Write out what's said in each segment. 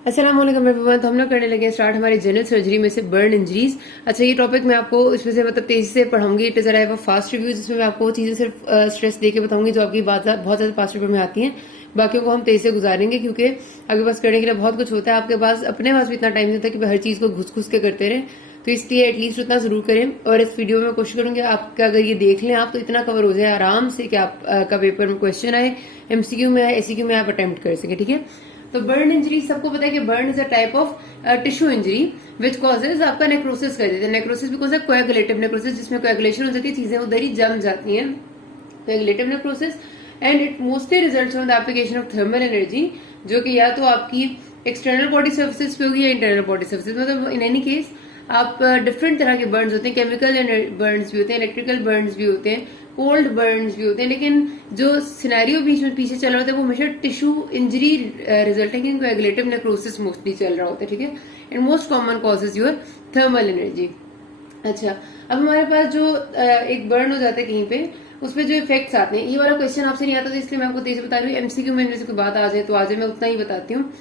अस्सलाम वालेकुम एवरीवन। तो हम लोग करने लगे हैं स्टार्ट हमारे जनरल सर्जरी में से बर्न इंजरीज। अच्छा, ये टॉपिक मैं आपको इसमें से मतलब तेजी से पढ़ाऊंगी। It is a fast reviews, इसमें मैं आपको चीजें सिर्फ स्ट्रेस देके बताऊंगी जो आपकी बहुत ज्यादा फास्ट रिव्यू में आती हैं। बाकियों को हम तेजी से गुजारेंगे क्योंकि आपके पास करने के लिए बहुत कुछ होता है। आपके पास अपने पास भी इतना टाइम नहीं होता कि हर चीज को घुस घुस के करते रहे, तो इसलिए एटलीस्ट उतना जरूर करें। और इस वीडियो में कोशिश करूंगी आपका अगर ये देख लें आप तो इतना कवर हो जाए आराम से कि आपका पेपर में क्वेश्चन आए, एमसीक्यू में आए, एसीक्यू में आप अटेम्प्ट कर सके। ठीक है, तो बर्न इंजरी सबको पता है कि burn is a type of tissue injury which causes आपका नेक्रोसिस कर देते हैं। Necrosis because of coagulative necrosis, जिसमें कोएगुलेशन हो जाती है, चीजें उधर ही जम जाती हैं। Coagulative necrosis and it mostly results from the application of thermal energy, जो कि या तो आपकी एक्सटर्नल बॉडी सर्विसेज पे होगी या इंटरनल बॉडी सर्विसेज। मतलब इन एनी केस आप डिफरेंट तरह के बर्न्स होते हैं, केमिकल बर्न्स भी होते हैं, इलेक्ट्रिकल बर्न्स भी होते हैं, कोल्ड बर्न्स भी होते हैं। लेकिन जो सिनेरियो बीच में पीछे चल रहा होता है वो हमेशा tissue injury resulting in coagulative necrosis mostly चल रहा होता है। ठीक है, and most common causes your thermal energy. अच्छा, अब हमारे पास जो एक बर्न हो जाता है कहीं पे, उसपे जो इफेक्ट्स आते हैं, ये वाला क्वेश्चन आपसे नहीं आता तो इसलिए मैं आपको तेज बता रही हूँ। एमसीक्यू में इनमें से कोई बात आ जाए तो आ जाए, मैं उतना ही बताती हूँ।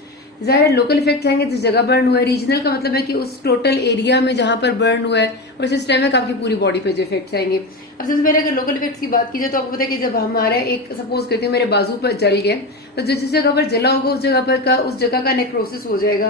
जाहिर लोकल इफेक्ट आएंगे जिस जगह बर्न हुआ है। रीजनल का मतलब है कि उस टोटल एरिया में जहां पर बर्न हुआ है, और सिस्टमिक आपकी पूरी बॉडी पे जो इफेक्ट्स आएंगे। अब सबसे पहले अगर लोकल इफेक्ट्स की बात की जाए तो आपको पता है कि जब हमारे एक सपोज करते हैं मेरे बाजू पर जल गया, तो जिस जगह पर जला होगा उस जगह का नेक्रोसिस हो जाएगा।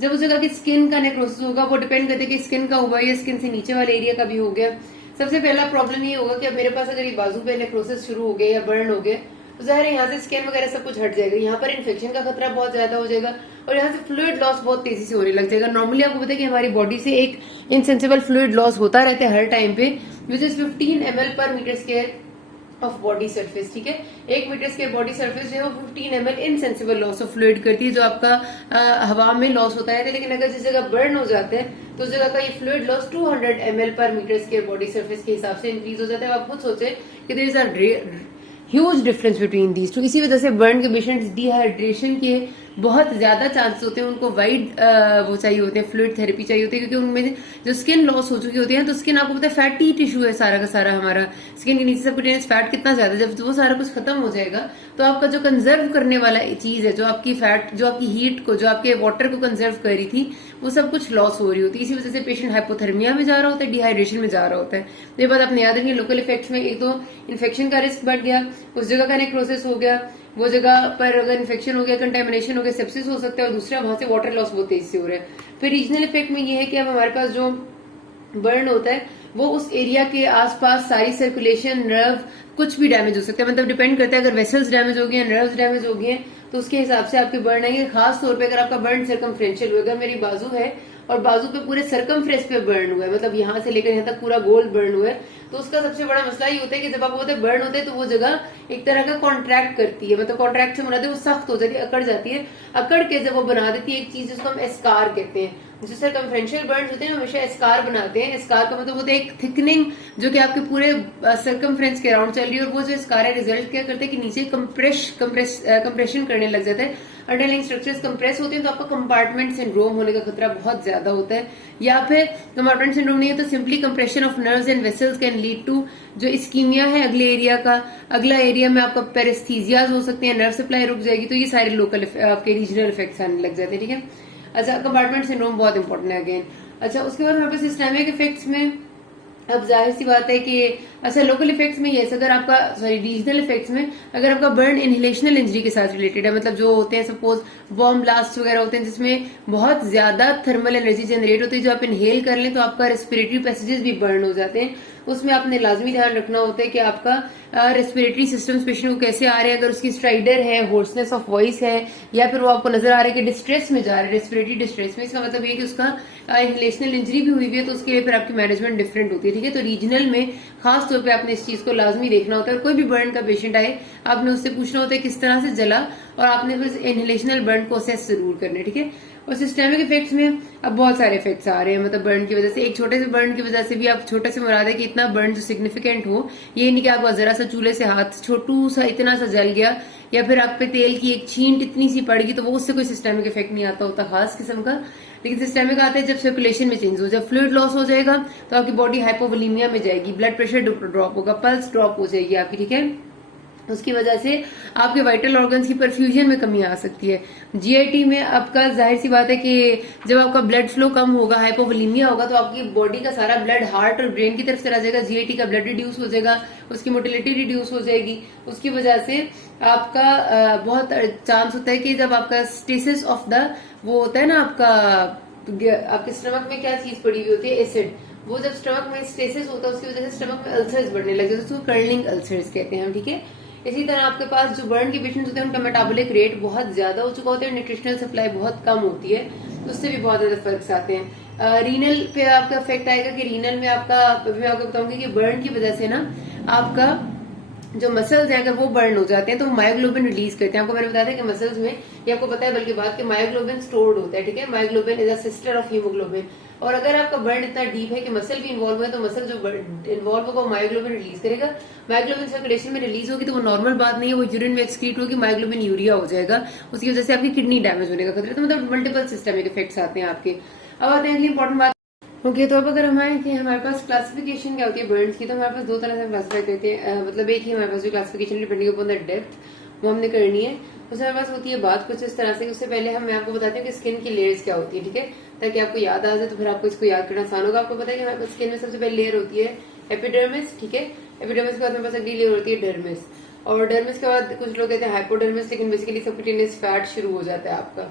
जब उस जगह की स्किन का नेक्रोसिस होगा, वो डिपेंड करते हैं कि स्किन का हुआ या स्किन से नीचे वाले एरिया का भी हो गया। सबसे पहला प्रॉब्लम ये होगा कि अब मेरे पास अगर ये बाजू पे नेक्रोसिस शुरू हो गया या बर्न हो गया, तो जाहिर है यहाँ से स्किन वगैरह सब कुछ हट जाएगा, यहाँ पर इन्फेक्शन का खतरा बहुत ज्यादा हो जाएगा और यहाँ से फ्लूइड लॉस बहुत तेजी से होने लग जाएगा। नॉर्मली आपको पता है कि हमारी बॉडी से एक इनसेंसिबल फ्लूइड लॉस होता रहता है हर टाइम पे, which is 15 ml per meter square of body surface. ठीक है, 1 मीटर स्क्वायर बॉडी सरफेस जो है वो 15 ml insensible loss of fluid करती है, जो आपका हवा में लॉस होता है। लेकिन अगर जिस जगह बर्न हो जाता है तो उस जगह का ये fluid loss 200 ml per meter square body surface के हिसाब से इंक्रीज हो जाता है। आप खुद सोचे कि there is a huge difference between these two. इसी वजह से बर्न के पेशेंट्स डिहाइड्रेशन के बहुत ज्यादा चांसेस होते हैं, उनको वाइड वो चाहिए होते हैं, फ्लूइड थेरेपी चाहिए होती है, क्योंकि उनमें जो स्किन लॉस हो चुकी होती है, तो स्किन आपको पता है फैटी टिश्यू है सारा का सारा। हमारा स्किन के नीचे सबकुटेनियस फैट कितना ज्यादा, जब वो सारा कुछ खत्म हो जाएगा तो आपका जो कंजर्व करने वाला चीज है, जो आपकी फैट, जो आपकी हीट को, जो आपके वाटर को कंजर्व कर रही थी, वो सब कुछ लॉस हो रही होती है। इसी वजह से पेशेंट हाइपोथर्मिया में जा रहा होता है, डिहाइड्रेशन में जा रहा होता है। तो ये बात आपने याद रखनी। लोकल इफेक्ट्स में एक तो इन्फेक्शन का रिस्क बढ़ गया, उस जगह का नेक्रोसिस हो गया, वो जगह पर अगर इन्फेक्शन हो गया, कंटेमिनेशन हो गया, सेप्सिस हो सकता है, और दूसरा वहां से वाटर लॉस बहुत तेजी से हो रहा है। फिर रीजनल इफेक्ट में ये है कि अब हमारे पास जो बर्न होता है वो उस एरिया के आसपास सारी सर्कुलेशन, नर्व, कुछ भी डैमेज हो सकता है। मतलब डिपेंड करता है, अगर वेसल्स डैमेज हो गए, नर्व्स डैमेज हो गए तो उसके हिसाब से आपके बर्न आएंगे। खास तौर पे अगर आपका बर्न सर्कमफ्रेंशियल हुआ, अगर मेरी बाजू है और बाजू पे पूरे सर्कमफ्रेंस पे बर्न हुआ है, मतलब यहाँ से लेकर यहाँ तक पूरा गोल बर्न हुआ है, तो उसका सबसे बड़ा मसला ये होता है कि जब आप होते बर्न होते हैं तो वो जगह एक तरह का कॉन्ट्रैक्ट करती है। मतलब कॉन्ट्रैक्ट से मुराद है वो सख्त हो जाती है, अकड़ जाती है। अकड़ के जब वो बना देती है एक चीज जिसको हम एस्कार कहते हैं, जो सर्कमफ्रेंशियल बर्न्स होते हैं हमेशा एस्कार बनाते हैं। एस्कार का मतलब होता है एक थिकनिंग जो कि आपके पूरे सर्कमफ्रेंस के अराउंड चल रही है, और वो जो एस्कार है रिजल्ट क्या करते हैं कि नीचे कंप्रेशन करने लग जाता है। अंडरलाइंग स्ट्रक्चर्स कंप्रेस होते हैं तो आपका कंपार्टमेंट सिंड्रोम होने का खतरा बहुत ज्यादा होता है। या फिर कंपार्टमेंट सिंड्रोम नहीं है तो simply compression of nerves and vessels can lead to जो इस्कीमिया है अगले एरिया का। अगला एरिया में आपका पेरेस्थीजियाज हो सकते हैं, नर्व सप्लाई रुक जाएगी। तो ये सारे लोकल आपके रीजनल इफेक्ट्स आने लग जाते हैं। ठीक है, अच्छा, कंपार्टमेंट सिंड्रोम बहुत इंपॉर्टेंट है अगेन। अच्छा, उसके बाद हमारे पास सिस्टमिक इफेक्ट्स में अब जाहिर सी बात है कि अच्छा लोकल इफेक्ट्स में ये अगर आपका रीजनल इफेक्ट्स में अगर आपका बर्न इनहेलेशनल इंजरी के साथ रिलेटेड है, मतलब जो होते हैं सपोज बॉम्ब ब्लास्ट वगैरह होते हैं जिसमें बहुत ज्यादा थर्मल एनर्जी जनरेट होती है, जो आप इनहेल कर लें तो आपका रेस्पिरेटरी पैसेजेस भी बर्न हो जाते हैं। उसमें आपने लाजमी ध्यान रखना होता है कि आपका रेस्पिरेटरी सिस्टम पेशेंट को कैसे आ रहे हैं। अगर उसकी स्ट्राइडर है, होर्सनेस ऑफ वॉइस है, या फिर वो आपको नजर आ रहा है कि डिस्ट्रेस में जा रहा है, रेस्पिरेटरी डिस्ट्रेस में, इसका मतलब ये कि उसका इनहेलेशनल इंजरी भी हुई हुई है, तो उसके लिए फिर आपकी मैनेजमेंट डिफरेंट होती है। ठीक है, तो रीजनल में खास तौर पे आपने इस चीज को लाजमी देखना होता है। कोई भी बर्न का पेशेंट आए आपने उससे पूछना होता है किस तरह से जला, और आपने बस इनहेलेशनल बर्न को असेस जरूर करना है। ठीक है, और सिस्टमिक इफेक्ट्स में अब बहुत सारे इफेक्ट्स आ रहे हैं, मतलब बर्न की वजह से। एक छोटे से बर्न की वजह से भी, आप छोटे से मुराद है कि इतना बर्न जो सिग्निफिकेंट हो, ये नहीं कि आपको जरा सा चूल्हे से हाथ छोटू सा इतना सा जल गया, या फिर आप पे तेल की एक छींट इतनी सी पड़ गई, तो वो उससे कोई सिस्टमिक इफेक्ट नहीं आता होता खास किस्म का। लेकिन सिस्टमिक आता है जब सर्कुलेशन में चेंज हो, जब फ्लूइड लॉस हो जाएगा तो आपकी बॉडी हाइपोवोलीमिया में जाएगी, ब्लड प्रेशर ड्रॉप होगा, पल्स ड्रॉप हो जाएगी आपकी। ठीक है, उसकी वजह से आपके वाइटल ऑर्गन्स की परफ्यूजन में कमी आ सकती है। जीआईटी में आपका जाहिर सी बात है कि जब आपका ब्लड फ्लो कम होगा, हाइपोवोलीमिया होगा, तो आपकी बॉडी का सारा ब्लड हार्ट और ब्रेन की तरफ चला जाएगा, जीआईटी का ब्लड रिड्यूस हो जाएगा, उसकी मोटिलिटी रिड्यूस हो जाएगी। उसकी वजह से आपका बहुत चांस होता है कि जब आपका स्टेसिस ऑफ द वो होता है ना, आपके स्टमक में क्या चीज पड़ी हुई होती है, एसिड, वो जब स्टमक में स्टेसिस होता है उसकी वजह से स्टमक में अल्सर्स बढ़ने लग जाते हैं, उसको कर्लिंग अल्सर्स कहते हैं हम, ठीक है। इसी तरह आपके पास जो बर्न के पेशेंट्स होते हैं उनका मेटाबॉलिक रेट बहुत ज्यादा हो चुका होता है, न्यूट्रिशनल सप्लाई बहुत कम होती है, उससे भी बहुत ज्यादा फर्क आते हैं। रीनल पे आपका इफेक्ट आएगा कि रीनल में आपका, मैं आपको बताऊंगी कि बर्न की वजह से ना आपका जो मसल्स हैं अगर वो बर्न हो जाते हैं तो मायोग्लोबिन रिलीज करते हैं। आपको मैंने बताया था कि मसल्स में, ये आपको पता है बल्कि बात, कि मायोग्लोबिन स्टोर्ड होता है, ठीक है। Myoglobin is a sister of haemoglobin, और अगर आपका बर्न इतना डीप है कि मसल भी इन्वॉल्व है तो मसल जो इन्वॉल्व होगा वो मायोग्लोबिन रिलीज करेगा। मायोग्लोबिन सर्कुलेशन में रिलीज होगी तो वो नॉर्मल बात नहीं है, वो यूरिन में एक्सक्रीट होगी, मायोग्लोबिन यूरिया हो जाएगा, उसकी वजह से आपकी किडनी डैमेज होने का खतरा है। तो मतलब मल्टीपल सिस्टमिक इफेक्ट्स आते हैं आपके। अब आते हैं अगली इंपॉर्टेंट बात। ओके, तो अब अगर हमारे कि हमारे पास क्लासिफिकेशन क्या होती है बर्न्स की, तो हमारे पास दो तरह से हम क्लासिफाई करते हैं। मतलब एक ही हमारे पास जो classification depending upon the depth वो हमने करनी है। उसमें हमारे पास होती है बात कुछ इस तरह से। उससे पहले मैं आपको बताती हूँ कि स्किन की लेयर्स क्या होती है, ठीक है, ताकि आपको याद आ जाए, तो फिर आपको इसको याद करना आसान होगा। आपको पता है कि हमारे पास स्किन में सबसे पहले लेयर होती है एपिडर्मिस, ठीक है। एपिडर्मिस के बाद हमारे पास अगली लेयर होती है डर्मिस, और डर्मिस के बाद कुछ लोग कहते हैं हाइपोडर्मिस, लेकिन बेसिकली सबक्यूटेनियस फैट शुरू हो जाता है आपका।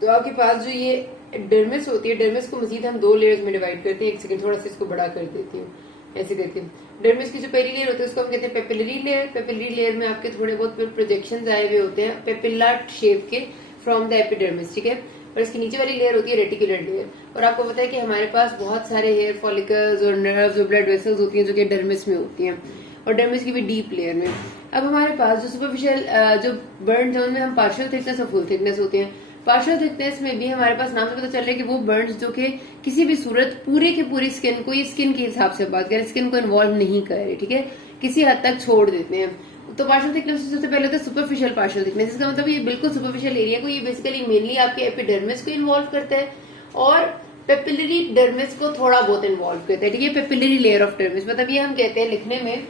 तो आपके पास जो ये डर्मिस होती है, डर्मिस को मजीद हम दो लेयर्स में डिवाइड करते हैं। एक सेकंड, थोड़ा सा इसको बड़ा कर देती हूँ ऐसे करके। डर्मिस की जो पहली लेयर होती है उसको हम कहते हैं पेपिलरी लेयर। पेपिलरी लेयर में आपके थोड़े बहुत प्रोजेक्शन आए हुए होते हैं पेपिला शेप के फ्रॉम द एपिडर्मिस, ठीक है। और इसकी नीचे वाली लेयर होती है रेटिकुलर लेयर। और आपको पता है कि हमारे पास बहुत सारे हेयर फॉलिकल्स और नर्व्स और ब्लड वेसल्स होती हैं जो कि डर्मिस में होती हैं, और डर्मिस की भी डीप लेयर में। अब हमारे पास जो सुपरफिशियल जो बर्न जोन में हम पार्शियल थिकनेस और फुल थिकनेस होते हैं, पार्शियल थिकनेस में भी हमारे पास नाम से पता चल रहा है कि वो बर्न्स जो कि किसी भी सूरत पूरे की पूरी स्किन को, ये स्किन के हिसाब से बात करें, स्किन को इन्वॉल्व नहीं कर रहे, ठीक है, किसी हद तक छोड़ देते हैं। तो पार्शियल थिकनेस सबसे पहले होता है सुपरफिशियल पार्शियल थिकनेस। इसका मतलब ये बिल्कुल सुपरफिशियल एरिया को, ये बेसिकली मेनली आपके एपिडर्मिस को इन्वॉल्व करता है और पेपिलरी डर्मिस को थोड़ा बहुत इन्वॉल्व करता है, ठीक है। पेपिलरी लेयर ऑफ डर्मिस, मतलब ये हम कहते हैं लिखने में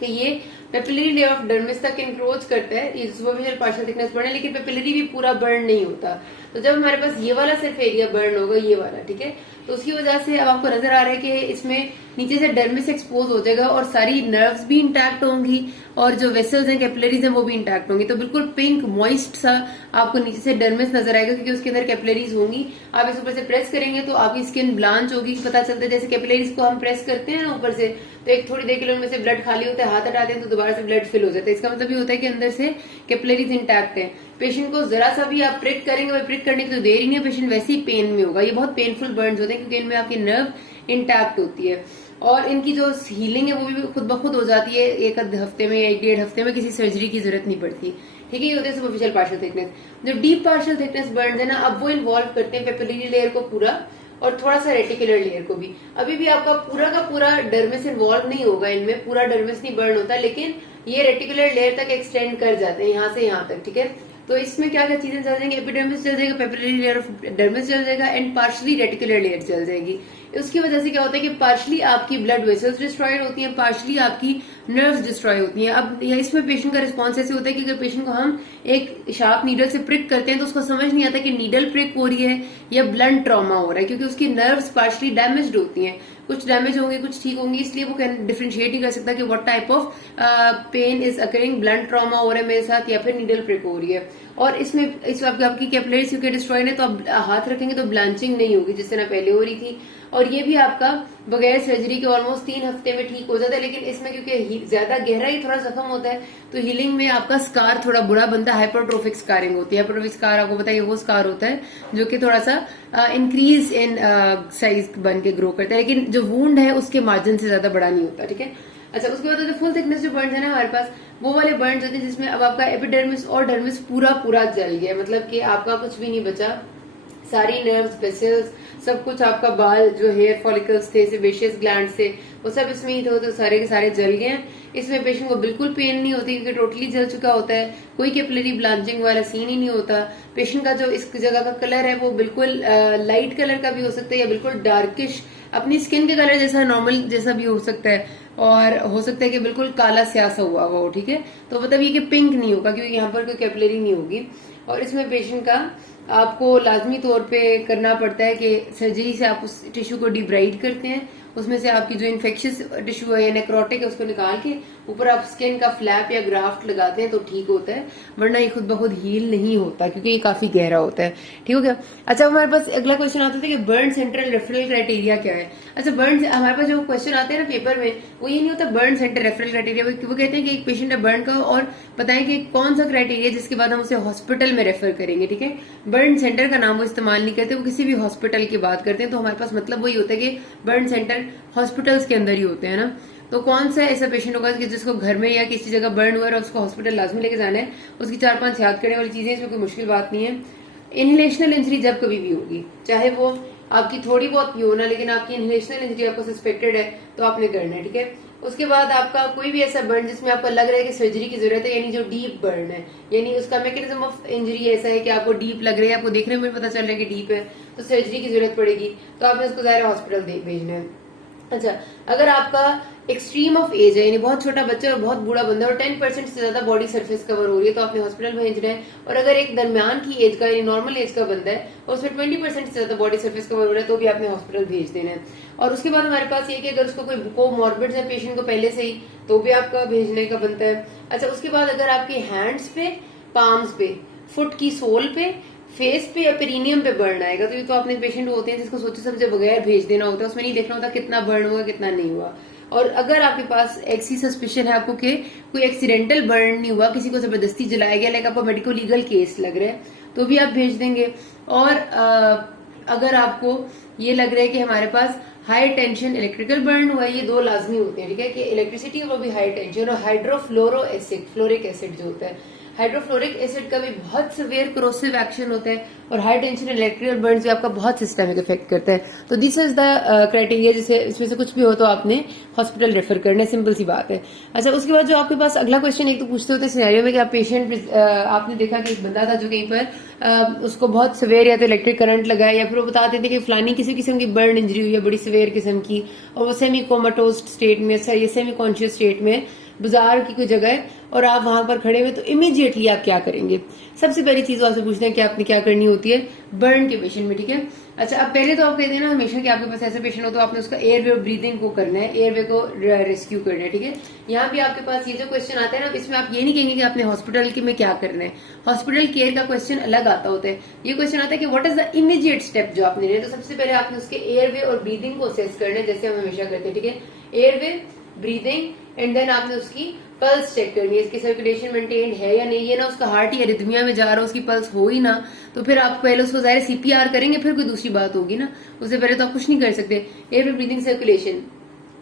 कि ये पेपिलरी लेयर ऑफ डर्मिस तक इंक्रोच करता है, ये सुपरफिशियल पार्शियल थिकनेस बर्न है, लेकिन पेपिलरी भी पूरा बर्न नहीं होता। तो जब हमारे पास ये वाला सिर्फ एरिया बर्न होगा, ये वाला, ठीक है, तो उसकी वजह से अब आपको नजर आ रहा है कि इसमें नीचे से डर्मिस एक्सपोज हो जाएगा और सारी नर्व्स भी इंटैक्ट होंगी और जो वेसल्स हैं, कैपिलरीज हैं, वो भी इंटैक्ट होंगी। तो बिल्कुल पिंक मॉइस्ट सा आपको नीचे से डर्मिस नजर आएगा क्योंकि उसके अंदर कैपिलरीज होंगी। आप इस ऊपर से प्रेस करेंगे तो आपकी स्किन ब्लांच होगी, पता चलता है जैसे कैपिलरीज को हम प्रेस करते हैं ना ऊपर से, तो एक थोड़ी देर के लिए उनमें से ब्लड खाली होता है, हाथ हटाते हैं तो दोबारा से ब्लड फिल हो जाता है। इसका मतलब ये होता है कि अंदर से कैपिलरीज इंटैक्ट है। पेशेंट को जरा सा भी आप प्रिक करेंगे, प्रिक करने की तो देर ही नहीं है, पेशेंट वैसे ही पेन में होगा। ये बहुत पेनफुल बर्न्स होते हैं क्योंकि इनमें आपकी नर्व इंटैक्ट होती है और इनकी जो हीलिंग है वो भी खुद ब खुद हो जाती है, एक हफ्ते में या एक डेढ़ हफ्ते में, किसी सर्जरी की जरूरत नहीं पड़ती, ठीक है। ये होते हैं सुपरफिशियल पार्शियल थिकनेस। जो डीप पार्शियल थिकनेस बर्न्स है ना, अब वो इन्वॉल्व करते हैं पेपिलरी लेयर को पूरा और थोड़ा सा रेटिकुलर लेयर को भी। अभी भी आपका पूरा का पूरा डर्मिस इन्वॉल्व नहीं होगा इनमें, पूरा डर्मिस नहीं बर्न होता, लेकिन ये रेटिकुलर लेयर तक एक्सटेंड कर जाते हैं, यहाँ से यहाँ तक, ठीक है। तो इसमें क्या क्या चीजें चल जाएंगी, एपिडर्मिस चल जाएगा, पेपिलरी लेयर ऑफ डर्मिस चल जाएगा एंड पार्शली रेटिकुलर लेयर चल जाएगी। उसकी वजह से क्या होता है कि पार्शली आपकी ब्लड वेसल्स डिस्ट्रॉयड होती हैं, पार्शली आपकी नर्व्स डिस्ट्रॉय होती हैं। अब इसमें पेशेंट का रिस्पॉन्स ऐसे होता है कि अगर पेशेंट को हम एक शार्प नीडल से प्रिक करते हैं तो उसको समझ नहीं आता कि नीडल प्रिक हो रही है या ब्लंट ट्रॉमा हो रहा है, क्योंकि उसकी नर्व्स पार्शली डैमेज्ड होती हैं, कुछ डैमेज होंगे कुछ ठीक होंगी, इसलिए वो डिफरेंशिएट नहीं कर सकता कि what type of pain is occurring, blunt trauma हो रहा है मेरे साथ या फिर नीडल प्रिक हो रही है। और इसमें इस आपकी कैपिलरीज क्योंकि डिस्ट्रॉयड है तो आप हाथ रखेंगे तो ब्लांचिंग नहीं होगी जिस तरह पहले हो रही थी, और ये भी आपका बगैर सर्जरी के ऑलमोस्ट 3 हफ्ते में ठीक हो जाता है। लेकिन इसमें क्योंकि ज्यादा गहराई थोड़ा जख्म होता है तो हीलिंग में आपका स्कार थोड़ा बुरा बनता है, हाइपरट्रोफिक स्कारिंग होती है। हाइपरट्रोफिक स्कार आपको बताइए वो स्कार होता है जो कि थोड़ा सा इंक्रीज इन साइज बन के ग्रो करता है, लेकिन जो वुंड है उसके मार्जिन से ज्यादा बड़ा नहीं होता, ठीक है। अच्छा, उसके बाद जो फुल थिकनेस जो बर्न्स है ना हमारे पास, वो वाले बर्न्स होते हैं जिसमें अब आपका एपिडर्मिस और डर्मिस पूरा पूरा जल गया, मतलब कि आपका कुछ भी नहीं बचा, सारी नर्व्स, वेसल्स, सब कुछ आपका बाल जो हेयर फॉलिकल्स थे, सेबेशियस ग्लैंड से, वो सब इसमें ही थे, तो सारे के सारे जल गए हैं। इसमें पेशेंट को बिल्कुल पेन नहीं होती क्योंकि टोटली जल चुका होता है, कोई कैपिलरी ब्लांचिंग वाला सीन ही नहीं होता। पेशेंट का जो इस जगह का कलर है वो बिल्कुल लाइट कलर का भी हो सकता है या बिल्कुल डार्किश अपनी स्किन के कलर जैसा नॉर्मल जैसा भी हो सकता है। और हो सकता है कि बिल्कुल काला स्याह सा हुआ हुआ हो, ठीक है। तो मतलब ये कि पिंक नहीं होगा क्योंकि यहाँ पर कोई कैपिलरी नहीं होगी। और इसमें पेशेंट का आपको लाजमी तौर पे करना पड़ता है कि सर्जरी से आप उस टिश्यू को डिब्राइड करते हैं, उसमें से आपकी जो इन्फेक्शियस टिश्यू है या नेक्रोटिक है उसको निकाल के ऊपर आप स्किन का फ्लैप या ग्राफ्ट लगाते हैं तो ठीक होता है, वरना ये खुद ब खुद हील नहीं होता क्योंकि ये काफी गहरा होता है। ठीक हो गया। अच्छा, हमारे पास अगला क्वेश्चन आता था कि बर्न सेंट्रल रेफरल क्राइटेरिया क्या है। अच्छा, बर्न हमारे पास जो क्वेश्चन आते हैं ना पेपर में, वो ये नहीं होता बर्न सेंटर रेफरल क्राइटेरिया। वो कहते हैं कि एक पेशेंट है बर्न का और बताएं कि कौन सा क्राइटेरिया जिसके बाद हम उसे हॉस्पिटल में रेफर करेंगे। ठीक है, बर्न सेंटर का नाम वो इस्तेमाल नहीं करते, वो किसी भी हॉस्पिटल की बात करते हैं। तो हमारे पास मतलब वही होता है कि बर्न सेंटर हॉस्पिटल्स के अंदर ही होते हैं ना। तो कौन सा ऐसा पेशेंट होगा कि जिसको घर में या किसी जगह बर्न हुआ है और उसको हॉस्पिटल लाजमी लेके जाना है, उसकी 4-5 याद करने वाली चीजें, इसमें कोई मुश्किल बात नहीं है। इनहेलेशनल इंजरी जब कभी भी होगी, चाहे वो आपकी थोड़ी बहुत भी हो ना, लेकिन आपकी इनहेलेशनल इंजरी आपको सस्पेक्टेड है तो आपने करना है। ठीक है, उसके बाद आपका कोई भी ऐसा बर्न जिसमें आपको लग रहा है कि सर्जरी की जरूरत है, यानी जो डीप बर्न है, यानी उसका मैकेनिज्म ऑफ इंजरी ऐसा है कि आपको डीप लग रहा है, आपको देखने में पता चल रहा है कि डीप है, तो सर्जरी की जरूरत पड़ेगी, तो आपने उसको ज़ाहिर हॉस्पिटल भेजना है। अच्छा, अगर आपका एक्सट्रीम ऑफ एज है, यानी बहुत छोटा बच्चा और बहुत बूढ़ा बंदा और 10% से ज्यादा बॉडी सरफेस कवर हो रही है, तो आपने हॉस्पिटल भेजना है। और अगर एक दरमियान की एज का यानी नॉर्मल एज का बंदा है और उसमें 20% से ज्यादा बॉडी सरफेस कवर हो रहा है, तो भी आपने हॉस्पिटल भेज देना है। और उसके बाद हमारे पास ये कि अगर उसको कोई कोमॉर्बिड्स है पेशेंट को पहले से ही, तो भी आपका भेजने का बनता है। अच्छा, उसके बाद अगर आपके हैंड्स पे, पाम्स पे, फुट की सोल पे, फेस पे या पेरिनियम पे बर्न आएगा, तो ये तो आपने पेशेंट होते हैं जिसको सोचे समझे बगैर भेज देना होता है, उसमें नहीं देखना होता कितना बर्न हुआ कितना नहीं हुआ। और अगर आपके पास ऐसी सस्पिशन है आपको कि कोई एक्सीडेंटल बर्न नहीं हुआ, किसी को जबरदस्ती जलाया गया, लाइक आपको मेडिको लीगल केस लग रहा है, तो भी आप भेज देंगे। और अगर आपको ये लग रहा है कि हमारे पास हाई टेंशन इलेक्ट्रिकल बर्न हुआ है, ये 2 लाजमी होते हैं। ठीक है, कि इलेक्ट्रिसिटी और वो भी हाई टेंशन, और हाइड्रोफ्लोरो एसिड, फ्लोरिक एसिड जो होता है, हाइड्रोफ्लोरिक एसिड का भी बहुत सिवियर क्रोसिव एक्शन होता है, और हाई टेंशन इलेक्ट्रिकल बर्न भी आपका बहुत सिस्टमिक इफेक्ट करता है। तो दिस इज द क्राइटेरिया, जिसे इसमें से कुछ भी हो तो आपने हॉस्पिटल रेफर करना है, सिंपल सी बात है। अच्छा, उसके बाद जो आपके पास अगला क्वेश्चन एक तो पूछते होते हैं सिनेरियो में कि आप पेशेंट, आपने देखा कि एक बंदा था जो कहीं पर उसको बहुत सिवियर या तो इलेक्ट्रिक करंट लगा है, या फिर वो बताते थे कि फलानी किसी किस्म की बर्न इंजरी हुई है बड़ी सिवियर किस्म की, और वो सेमी कोमाटोज स्टेट में, ये सेमी कॉन्शियस स्टेट में बाजार की कोई जगह है और आप वहां पर खड़े हुए, तो इमीडिएटली आप क्या करेंगे। सबसे पहली चीज आपसे पूछते हैं कि आपने क्या करनी होती है बर्न के पेशेंट में। ठीक है, अच्छा, अब पहले तो आप कहते हैं ना हमेशा कि आपके पास ऐसा पेशेंट हो तो आपने उसका एयरवे और ब्रीदिंग को करना है, एयरवे को रेस्क्यू करना है। ठीक है, यहाँ भी आपके पास ये जो क्वेश्चन आता है ना, इसमें आप ये नहीं कहेंगे कि आपने हॉस्पिटल के में क्या करना है, हॉस्पिटल केयर का क्वेश्चन अलग आता होता है। ये क्वेश्चन आता है कि what is the immediate step जो आपने लेना है। तो सबसे पहले आपने उसके एयरवे और ब्रीदिंग को असेस करना है, जैसे हम हमेशा करते हैं। ठीक है, एयरवे, ब्रीदिंग, एंड देन आपने उसकी पल्स चेक करनी है, इसकी सर्कुलेशन मेंटेन है या नहीं, ये ना उसका हार्ट ही अरिथमिया में जा रहा है, उसकी पल्स हो ही ना, तो फिर आप पहले उसको ज़ाहिर सीपीआर करेंगे, फिर कोई दूसरी बात होगी ना, उससे पहले तो आप कुछ नहीं कर सकते। Air breathing, circulation.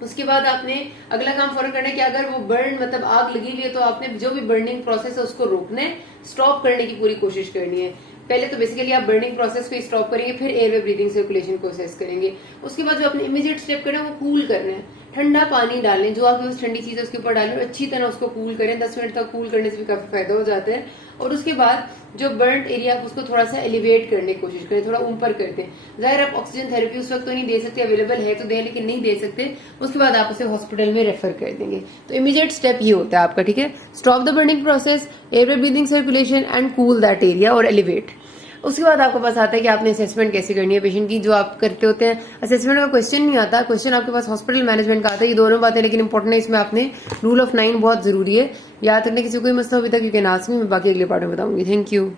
उसके बाद आपने अगला काम फौरन करना है कि अगर वो बर्न मतलब आग लगी हुई है तो आपने जो भी बर्निंग प्रोसेस है उसको रोकना है, स्टॉप करने की पूरी कोशिश करनी है। पहले तो बेसिकली आप बर्निंग प्रोसेस को स्टॉप करेंगे, फिर एयरवे ब्रीदिंग सर्कुलेशन को असेस करेंगे। उसके बाद जो अपने इमीडिएट स्टेप करना है वो कूल करना है, ठंडा पानी डालें, जो आपके पास ठंडी चीज है उसके ऊपर डालें और अच्छी तरह उसको कूल करें। 10 मिनट तक कूल करने से भी काफी फायदा हो जाता है। और उसके बाद जो बर्न एरिया आप उसको थोड़ा सा एलिवेट करने की कोशिश करें, थोड़ा ऊपर करते हैं। जाहिर आप ऑक्सीजन थेरेपी उस वक्त तो नहीं दे सकते, अवेलेबल है तो दें, लेकिन नहीं दे सकते, उसके बाद आप उसे हॉस्पिटल में रेफर कर देंगे। तो इमीडिएट स्टेप ये होता है आपका। ठीक है, stop the burning process, air breathing circulation and cool that area और एलिवेट। उसके बाद आपके पास आता है कि आपने असेसमेंट कैसे करनी है पेशेंट की, जो आप करते होते हैं। असेसमेंट का क्वेश्चन नहीं आता, क्वेश्चन आपके पास हॉस्पिटल मैनेजमेंट का आता है। ये दोनों बातें लेकिन इंपॉर्टेंट है, इसमें आपने रूल ऑफ 9 बहुत जरूरी है याद रखने। किसी कोई मसला अभी तक यू कैन आस्क मी, मैं बाकी अगले पार्ट में बताऊंगी। Thank you.